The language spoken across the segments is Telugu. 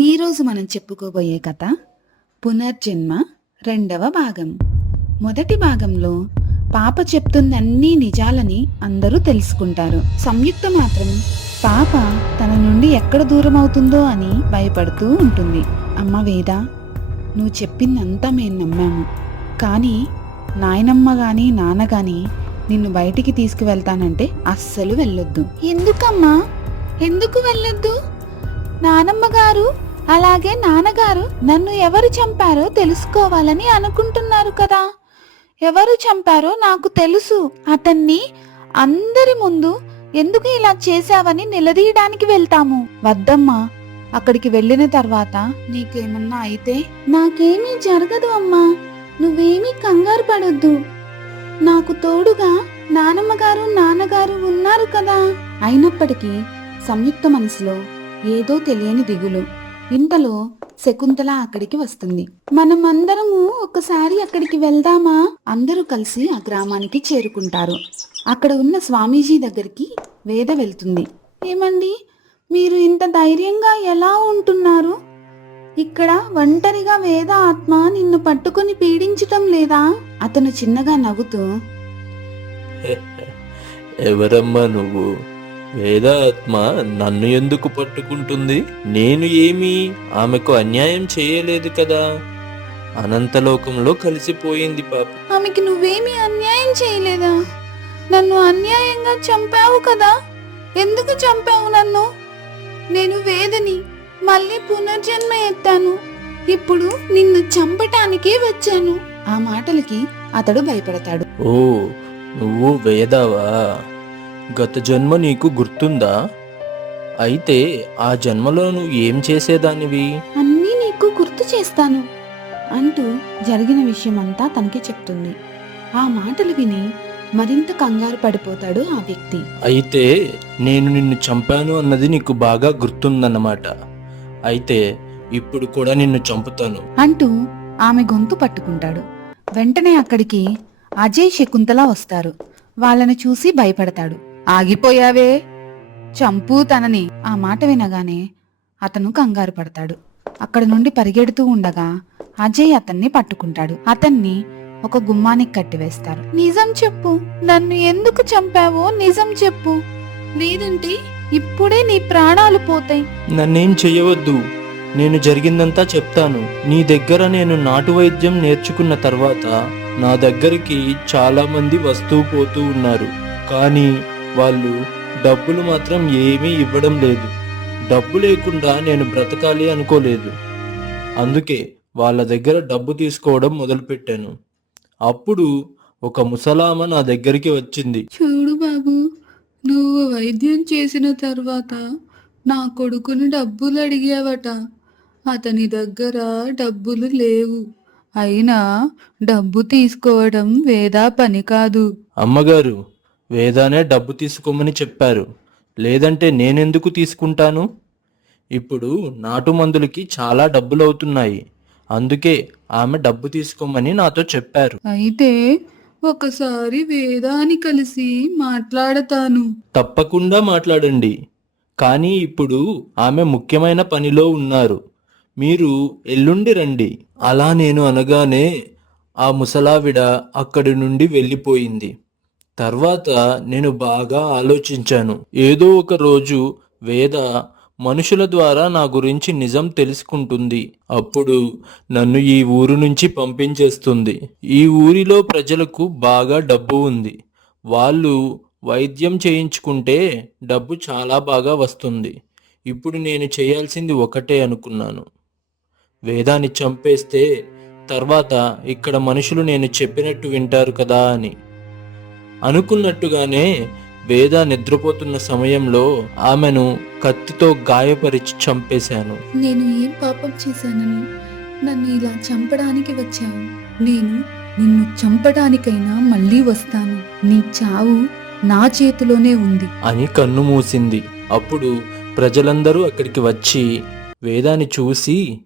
ఈరోజు మనం చెప్పుకోబోయే కథ పునర్జన్మ రెండవ భాగం. మొదటి భాగంలో పాప చెప్తుందన్నీ నిజాలని అందరూ తెలుసుకుంటారు. సంయుక్త మాత్రం పాప తన నుండి ఎక్కడ దూరం అవుతుందో అని భయపడుతూ ఉంటుంది. అమ్మ వేద నువ్వు చెప్పిందంతా మేము నమ్మాము. కానీ నాయనమ్మ గాని నాన్న గాని నిన్ను బయటికి తీసుకువెళ్తానంటే అస్సలు వెళ్ళొద్దు. ఎందుకమ్మా? ఎందుకు వెళ్ళొద్దు? నానమ్మ గారు అలాగే నాన్నగారు నన్ను ఎవరు చంపారో తెలుసుకోవాలని అనుకుంటున్నారు కదా. ఎవరు చంపారో నాకు తెలుసు. అతన్ని అందరి ముందు ఎందుకు ఇలా చేశావని నిలదీయడానికి వెళ్తాము. వద్దమ్మా. అక్కడికి వెళ్ళిన తర్వాత నీకేమన్నా అయితే నాకేమీ జరగదు అమ్మా. నువ్వేమీ కంగారు పడొద్దు. నాకు తోడుగా నానమ్మగారు నాన్నగారు ఉన్నారు కదా. అయినప్పటికీ సంయుక్త మనసులో ఏదో తెలియని దిగులు. ఇంతలో శకుంతల అక్కడికి వస్తుంది. మనమందరము ఒకసారి అక్కడికి వెళ్దామా? అందరూ కలిసి ఆ గ్రామానికి చేరుకుంటారు. అక్కడ ఉన్న స్వామీజీ దగ్గరికి వేద వెళ్తుంది. ఏమండి? మీరు ఇంత ధైర్యంగా ఎలా ఉంటున్నారు? ఇక్కడ ఒంటరిగా వేద ఆత్మ నిన్ను పట్టుకొని పీడించటం లేదా? అతను చిన్నగా నవ్వుతూ ఎవరమ్మా నువ్వు? వేదాత్మ నన్ను ఎందుకు పట్టుకుంటుంది? నేను ఏమీ? ఆమెకు అన్యాయం చేయలేదు కదా. అనంతలోకంలో కలిసిపోయింది పాప. ఆమెకి నువ్వేమీ అన్యాయం చేయలేదా? నన్ను అన్యాయంగా చంపావు కదా. ఎందుకు చంపావు నన్ను? నేను వేదని మళ్ళీ పునర్జన్మ ఎత్తాను. ఇప్పుడు నిన్ను చంపటానికే వచ్చాను. ఆ మాటలకి అతడు భయపడతాడు. ఓ నువ్వు వేదావా? గత జన్మ నీకు గుర్తుందా? అయితే ఆ జన్మలో నువ్వు ఏం చేసేదానివి? అన్నీ నీకు గుర్తు చేస్తాను అంటూ జరిగిన విషయమంతా తనకి చెప్తుంది. ఆ మాటలు విని మరింత కంగారు పడిపోతాడు ఆ వ్యక్తి. అయితే నేను నిన్ను చంపాను అన్నది నీకు బాగా గుర్తుందన్నమాట. అయితే ఇప్పుడు కూడా నిన్ను చంపుతాను. అంటూ ఆమె గొంతు పట్టుకుంటాడు. వెంటనే అక్కడికి అజయ్ శకుంతల వస్తారు. వాళ్ళని చూసి భయపడతాడు. ఆగిపోయావే? చంపు తనని. ఆ మాట వినగానే అతను కంగారు పడతాడు. అక్కడ నుండి పరిగెడుతూ ఉండగా అజయ్ అతన్ని పట్టుకుంటాడు. అతన్ని ఒక గుమ్మానికి కట్టివేస్తారు. నిజం చెప్పు. నన్ను ఎందుకు చంపావో నిజం చెప్పు. లేదంటే ఇప్పుడే నీ ప్రాణాలు పోతాయి. నన్నేం చెయ్యవద్దు. నేను జరిగిందంతా చెప్తాను. నీ దగ్గర నేను నాటు వైద్యం నేర్చుకున్న తర్వాత నా దగ్గరికి చాలా మంది వస్తూ పోతూ ఉన్నారు. కానీ వాళ్ళు డబ్బులు మాత్రం ఏమీ ఇవ్వడం లేదు. డబ్బు లేకుండా నేను బ్రతకాలి అనుకోలేదు. అందుకే వాళ్ళ దగ్గర డబ్బు తీసుకోవడం మొదలుపెట్టాను. అప్పుడు ఒక ముసలామ నా దగ్గరికి వచ్చింది. చూడు బాబు నువ్వు వైద్యం చేసిన తర్వాత నా కొడుకుని డబ్బులు అడిగావట. అతని దగ్గర డబ్బులు లేవు. అయినా డబ్బు తీసుకోవడం వేదా పని కాదు. అమ్మగారు వేదానే డబ్బు తీసుకోమని చెప్పారు. లేదంటే నేనెందుకు తీసుకుంటాను? ఇప్పుడు నాటు మందులకి చాలా డబ్బులు అవుతున్నాయి అందుకే ఆమె డబ్బు తీసుకోమని నాతో చెప్పారు. అయితే ఒకసారి వేదాని కలిసి మాట్లాడతాను. తప్పకుండా మాట్లాడండి. కానీ ఇప్పుడు ఆమె ముఖ్యమైన పనిలో ఉన్నారు. మీరు ఎల్లుండి రండి. అలా నేను అనగానే ఆ ముసలావిడ అక్కడి నుండి వెళ్ళిపోయింది. తర్వాత నేను బాగా ఆలోచించాను. ఏదో ఒక రోజు వేద మనుషుల ద్వారా నా గురించి నిజం తెలుసుకుంటుంది. అప్పుడు నన్ను ఈ ఊరు నుంచి పంపించేస్తుంది. ఈ ఊరిలో ప్రజలకు బాగా డబ్బు ఉంది. వాళ్ళు వైద్యం చేయించుకుంటే డబ్బు చాలా బాగా వస్తుంది. ఇప్పుడు నేను చేయాల్సింది ఒకటే అనుకున్నాను. వేదాన్ని చంపేస్తే తర్వాత ఇక్కడ మనుషులు నేను చెప్పినట్టు వింటారు కదా అని. అనుకున్నట్టుగానే వేద నిద్రపోతున్న సమయంలో ఆమెను కత్తితో గాయపరిచి చంపేశాను. నేను ఏం పాపం చేశానని? నన్ను ఇలా చంపడానికి వచ్చావు. నేను నిన్ను చంపడానికైనా మళ్ళీ వస్తాను. నీ చావు నా చేతిలోనే ఉంది. అని కన్ను మూసింది. అప్పుడు ప్రజలందరూ అక్కడికి వచ్చి వేదాన్ని చూసి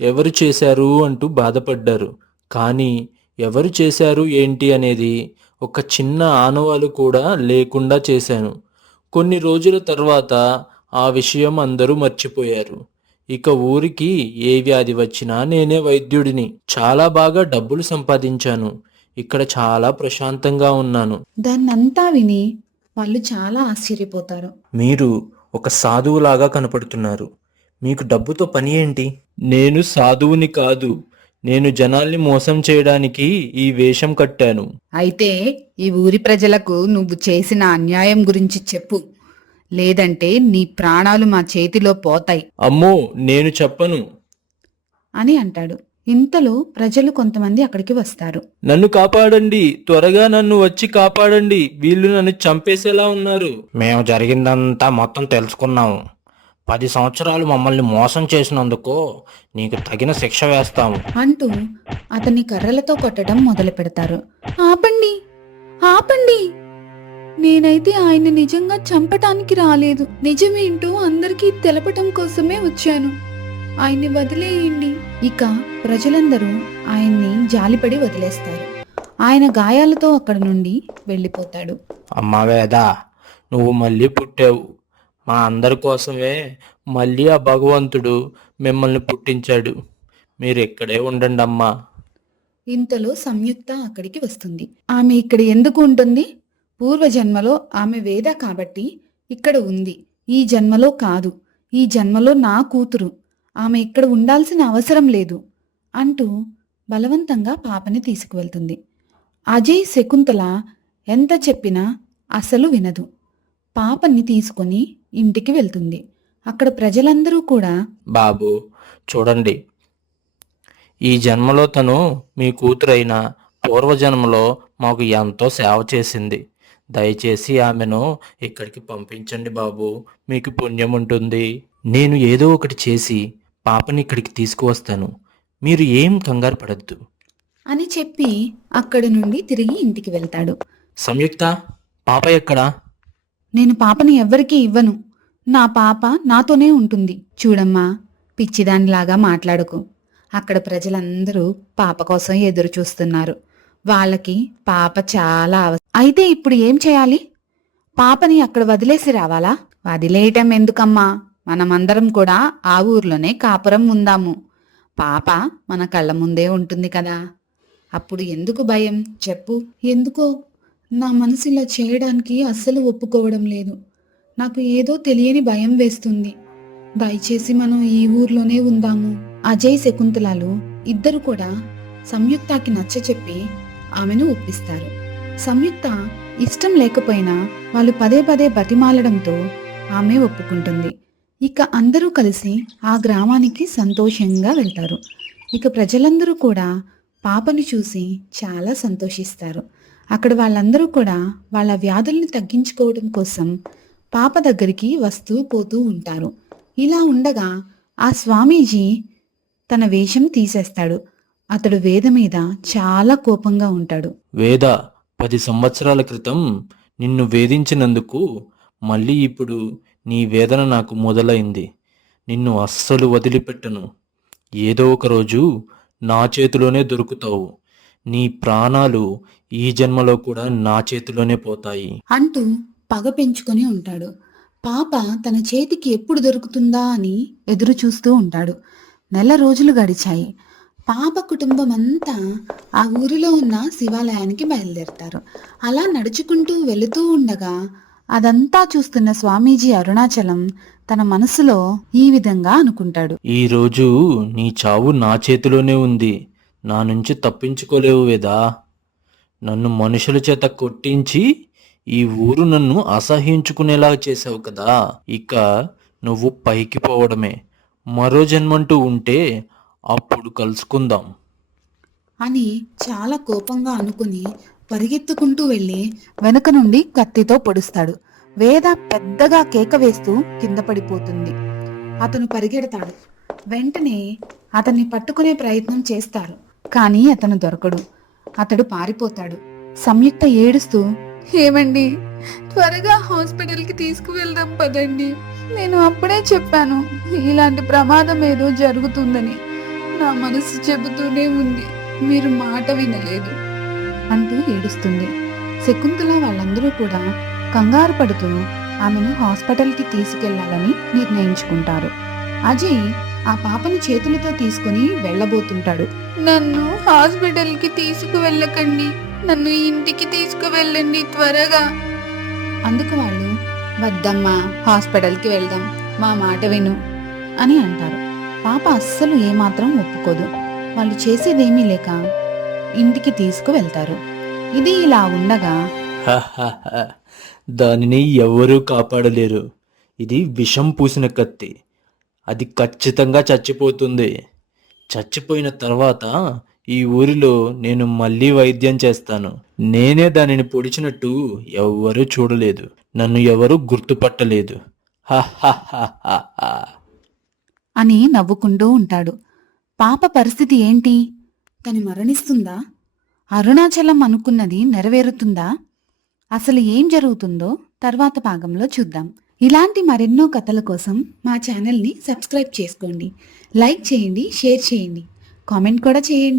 ఎవరు చేశారు అంటూ బాధపడ్డారు. కానీ ఎవరు చేశారు ఏంటి అనేది ఒక చిన్న ఆనవాలు కూడా లేకుండా చేశాను. కొన్ని రోజుల తర్వాత ఆ విషయం అందరూ మర్చిపోయారు. ఇక ఊరికి ఏ వ్యాధి వచ్చినా నేనే వైద్యుడిని. చాలా బాగా డబ్బులు సంపాదించాను. ఇక్కడ చాలా ప్రశాంతంగా ఉన్నాను. దాన్నంతా విని వాళ్ళు చాలా ఆశ్చర్యపోతారు. మీరు ఒక సాధువులాగా కనపడుతున్నారు. మీకు డబ్బుతో పని ఏంటి? నేను సాధువుని కాదు. నేను జనాల్ని మోసం చేయడానికి ఈ వేషం కట్టాను. అయితే ఈ ఊరి ప్రజలకు నువ్వు చేసిన అన్యాయం గురించి చెప్పు. లేదంటే నీ ప్రాణాలు మా చేతిలో పోతాయి. అమ్మో నేను చెప్పను. అని అంటాడు. ఇంతలో ప్రజలు కొంతమంది అక్కడికి వస్తారు. నన్ను కాపాడండి. త్వరగా నన్ను వచ్చి కాపాడండి. వీళ్ళు నన్ను చంపేసేలా ఉన్నారు. మేము జరిగిందంతా మొత్తం తెలుసుకున్నాము పది సంవత్సరాలు మమ్మల్ని మోసం చేసినందుకు నీకు తగిన శిక్ష వేస్తాము. అంటూ అతన్ని కర్రలతో కొట్టడం మొదలు పెడతారు. ఆపండి! ఆపండి! నేనైతే ఆయన నిజంగా చంపటానికి రాలేదు. నిజమేంటో అందరికీ తెలపటం కోసమే వచ్చాను. ఆయన్ని వదిలేయండి. ఇక ప్రజలందరూ ఆయన్ని జాలిపడి వదిలేస్తారు. ఆయన గాయాలతో అక్కడి నుండి వెళ్ళిపోతాడు. అమ్మా వేద నువ్వు మళ్ళీ పుట్టావు. మా అందరి కోసమే మళ్ళీ ఆ భగవంతుడు మిమ్మల్ని పుట్టించాడు. మీరు ఇక్కడే ఉండండి అమ్మా. ఇంతలో సంయుక్త అక్కడికి వస్తుంది. ఆమె ఇక్కడ ఎందుకు ఉంటుంది? పూర్వజన్మలో ఆమె వేద కాబట్టి ఇక్కడ ఉంది. ఈ జన్మలో కాదు. ఈ జన్మలో నా కూతురు. ఆమె ఇక్కడ ఉండాల్సిన అవసరం లేదు అంటూ బలవంతంగా పాపని తీసుకువెళ్తుంది. అజయ్ శకుంతల ఎంత చెప్పినా అసలు వినదు. పాపని తీసుకొని ఇంటికి వెళ్తుంది. అక్కడ ప్రజలందరూ కూడా బాబు చూడండి. ఈ జన్మలో తను మీ కూతురైన పూర్వజన్మలో మాకు ఎంతో సేవ చేసింది. దయచేసి ఆమెను ఇక్కడికి పంపించండి బాబు. మీకు పుణ్యం ఉంటుంది. నేను ఏదో ఒకటి చేసి పాపని ఇక్కడికి తీసుకువస్తాను. మీరు ఏం కంగారు పడద్దు. అని చెప్పి అక్కడి నుండి తిరిగి ఇంటికి వెళ్తాడు. సంయుక్త పాప ఎక్కడా? నేను పాపని ఎవ్వరికీ ఇవ్వను. నా పాప నాతోనే ఉంటుంది. చూడమ్మా పిచ్చిదానిలాగా మాట్లాడకు. అక్కడ ప్రజలందరూ పాప కోసం ఎదురు చూస్తున్నారు వాళ్ళకి పాప చాలా అవసరం అయితే ఇప్పుడు ఏం చేయాలి? పాపని అక్కడ వదిలేసి రావాలా? వదిలేయటం ఎందుకమ్మా? మనమందరం కూడా ఆ ఊర్లోనే కాపురం ఉందాము. పాప మన కళ్ళ ముందే ఉంటుంది కదా. అప్పుడు ఎందుకు భయం? చెప్పు. ఎందుకో? నా మనసు ఇలా చేయడానికి అస్సలు ఒప్పుకోవడం లేదు. నాకు ఏదో తెలియని భయం వేస్తుంది. దయచేసి మనం ఈ ఊర్లోనే ఉందాము. అజయ్ శకుంతలాలు ఇద్దరు కూడా సంయుక్తకి నచ్చ చెప్పి ఆమెను ఒప్పిస్తారు. సంయుక్త ఇష్టం లేకపోయినా వాళ్ళు పదే పదే బతిమాలడంతో ఆమె ఒప్పుకుంటుంది. ఇక అందరూ కలిసి ఆ గ్రామానికి సంతోషంగా వెళ్తారు. ఇక ప్రజలందరూ కూడా పాపను చూసి చాలా సంతోషిస్తారు. అక్కడ వాళ్ళందరూ కూడా వాళ్ళ వ్యాధుల్ని తగ్గించుకోవడం కోసం పాప దగ్గరికి వస్తూ పోతూ ఉంటారు. ఇలా ఉండగా ఆ స్వామీజీ తన వేషం తీసేస్తాడు. అతడు వేద మీద చాలా కోపంగా ఉంటాడు. వేద పది సంవత్సరాల క్రితం నిన్ను వేధించినందుకు మళ్ళీ ఇప్పుడు నీ వేదన నాకు మొదలైంది. నిన్ను అస్సలు వదిలిపెట్టను. ఏదో ఒక రోజు నా చేతిలోనే దొరుకుతావు. నీ ప్రాణాలు ఈ జన్మలో కూడా నా చేతిలోనే పోతాయి. అంటూ పగ పెంచుకొని ఉంటాడు. పాప తన చేతికి ఎప్పుడు దొరుకుతుందా అని ఎదురు చూస్తూ ఉంటాడు. నెల రోజులు గడిచాయి. పాప కుటుంబం అంతా ఆ ఊరిలో ఉన్న శివాలయానికి బయలుదేరుతారు. అలా నడుచుకుంటూ వెళుతూ ఉండగా అదంతా చూస్తున్న స్వామీజీ అరుణాచలం తన మనసులో ఈ విధంగా అనుకుంటాడు. ఈ రోజు నీ చావు నా చేతిలోనే ఉంది. నా నుంచి తప్పించుకోలేవు వేదా? నన్ను మనుషుల చేత కొట్టించి ఈ ఊరు నన్ను అసహ్యించుకునేలా చేసావు కదా. ఇక నువ్వు పైకి పోవడమే. మరో జన్మంటూ ఉంటే అప్పుడు కలుసుకుందాం. అని చాలా కోపంగా అనుకుని పరిగెత్తుకుంటూ వెళ్ళి వెనుక నుండి కత్తితో పొడుస్తాడు. వేద పెద్దగా కేక వేస్తూ కింద పడిపోతుంది. అతను పరిగెడతాడు. వెంటనే అతన్ని పట్టుకునే ప్రయత్నం చేస్తారు కానీ అతను దొరకడు. అతడు పారిపోతాడు. సంయుక్త ఏడుస్తూ ఏమండి త్వరగా హాస్పిటల్కి తీసుకువెళ్దాం పదండి. నేను అప్పుడే చెప్పాను ఇలాంటి ప్రమాదం ఏదో జరుగుతుందని. నా మనసు చెబుతూనే ఉంది మీరు మాట వినలేదు. అంటూ ఏడుస్తుంది. శకుంతల వాళ్ళందరూ కూడా కంగారు పడుతూ ఆమెను హాస్పిటల్కి తీసుకెళ్ళాలని నిర్ణయించుకుంటారు. అజయ్ ఆ పాపని చేతులతో తీసుకుని వెళ్ళబోతుంటాడు. నన్ను హాస్పిటల్కి తీసుకువెళ్ళకండి. నన్ను ఇంటికి తీసుకువెళ్ళండి త్వరగా. అందుకు వాళ్ళు వద్దమ్మా హాస్పిటల్కి వెళ్దాం. మా మాట విను అని అంటారు. పాప అస్సలు ఏమాత్రం ఒప్పుకోదు. వాళ్ళు చేసేదేమీ లేక ఇంటికి తీసుకువెళ్తారు. ఇది ఇలా ఉండగా. దానిని ఎవ్వరూ కాపాడలేరు. ఇది విషం పూసిన కత్తి. అది ఖచ్చితంగా చచ్చిపోతుంది. చచ్చిపోయిన తర్వాత ఈ ఊరిలో నేను మళ్ళీ వైద్యం చేస్తాను. నేనే దానిని పొడిచినట్టు ఎవ్వరూ చూడలేదు. నన్ను ఎవరూ గుర్తుపట్టలేదు. అని నవ్వుకుంటూ ఉంటాడు. పాప పరిస్థితి ఏంటి? తను మరణిస్తుందా? అరుణాచలం అనుకున్నది నెరవేరుతుందా? అసలు ఏం జరుగుతుందో తర్వాత భాగంలో చూద్దాం. ఇలాంటి మరెన్నో కథల కోసం మా ఛానల్ని సబ్స్క్రైబ్ చేసుకోండి. లైక్ చేయండి షేర్ చేయండి. కామెంట్ కూడా చేయండి.